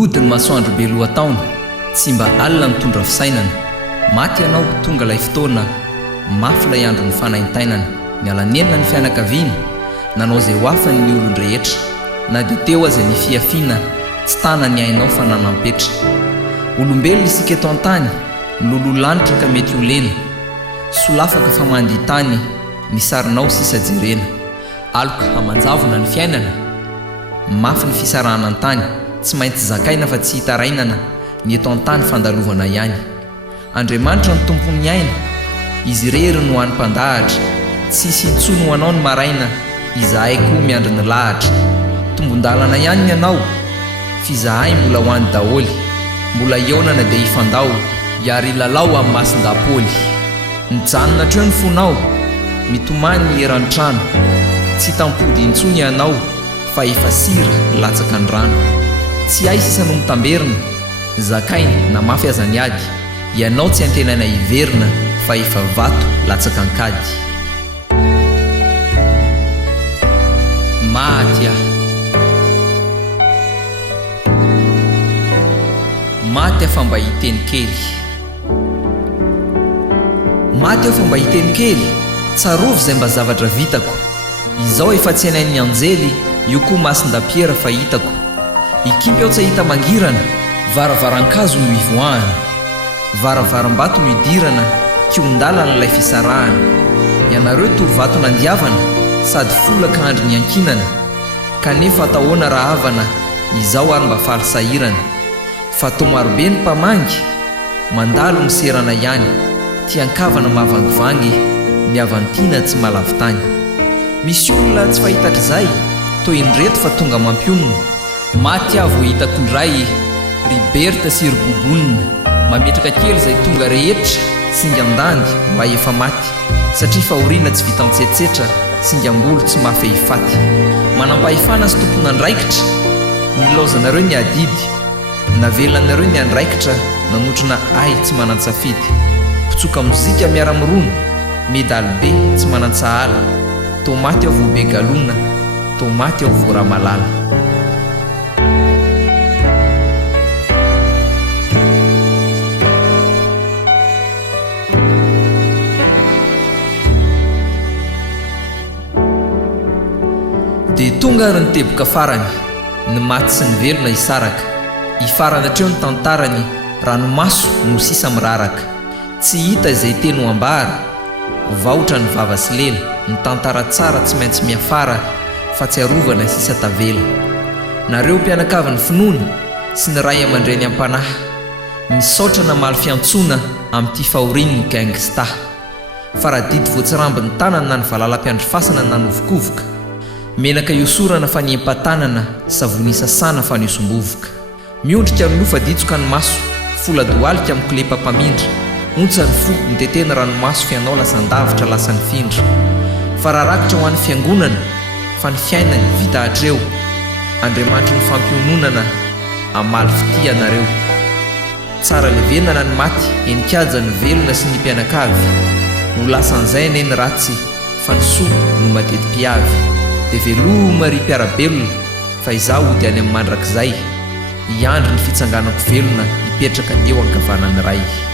lodiny masoandro be lohataona tsy mba alina mitondra fisainana maty ianao tonga ilay fotoana mafy ilay andro ny fanaintainana mialanenina ny fianakaviana nanao izay ho afany ny olon-drehetra na dia teo aza ny fiafiana tsy tana ny ainao fa nanampetra olombelona isika eto an-tany lololanitra ka mety ho lena solafaka fa mandeha tany ny sarinao sisa jerena aloka hamanjavona ny fiainana mafy ny fisarahana an-tany tsy maintsy zakaina fa tsy hitarainana ny eto an-tany fandalovana ihany Andriamanitra ny tompon'ny aina izy rery no any mpandahatra tsisy intsony ho anao ny maraina izahay koa miandry ny lahatra tombon-dalana ihany ny anao fizahay mbola ho any daholy mbola ionana dia hifandao iary lalao amin'ny masin-dapoly nijanona treo ny fonao mitomany ny eran'ny trano tsy tampody intsony ianao fa efa sira latsaka ny rano tsy hay sisa no mitamberina zakainy na mafy aza ny ady ianao tsy antenana hiverina fa efa vato latsaka ankady maty aho maty aho fa mba hiteny kely maty aho fa mba hiteny kely tsarovy izay mba zavatra vitako izao efa tsy hainain'ny anjely io koa masin-dapiera fa hitako ikipy aho tsy hita mangirana varavaran-kazo no ivoahana varavaram-bato no idirana kion-dalana ilay fisarahana ianareo tovato nandiavana sady folaka andry ny ankinana kanefa atahoana raha havana izao ary mba faly sahirana fa to marobe ny mpamangy mandalo miserana ihany tiankavana mahavangivangy ny avantiana tsy malavitany misy olona tsy fahitatra izay toy indreto fa tonga mampionona maty avo hitako indray riberta sy ribobonina mametraka kely izay tonga rehetra singan-dandy mba efa maty satria fahoriana tsy vita mitsetsetra singamboly tsy mafy hifaty manampahefana sy tompona andraikitra milaozanareo ny adidy navelanareo ny andraikitra nanotrona ay tsy manan-tsafidy mpitsoka mozika miara-mirono medaly be tsy manan-tsahala tomaty ao voabe galona tomaty ao voara malala dia tonga ary niteboka farany ny maty sy ny velona hisaraka hifarana hatreo ny tantarany ranomaso no sisa miraraka tsy hita izay teny ho ambara vaotra ny vava sy lela ny tantara tsara tsy maintsy miafara fa tsy arovana sisa tavela nareo mpianakavy ny finoana sy ny ray amandray ny ampanahy misaotra namaly fiantsoana amin'ity fahoriany ny gangsta fa raha didy voatsirambiny tanana na ny valalam-piandrifasana na novokovoka menaka iosorana fa ny empatanana savony sasana fa ny osombovoka miondrika ny lofa ditsoka ny maso foladoalika amin'ny kolepampamindra ontsa ny fo nitetena ranomaso fianao lasan-davitra lasa ny findra fa raha rakitra ho an'ny fiangonana fa ny fiainany vita hatreo Andriamanitra ny fampiononana amaly fity anareo tsara levenana ny maty enikaja ny velona sy ny mpianakavy no lasan'izay ane ny ratsy fa ny soa no mateti-piavy dia veloma ry mpiarabelona fa izaho ody any amin'ny mandrakizay hiandry ny fitsanganako velona hipetraka eo ankavanany ray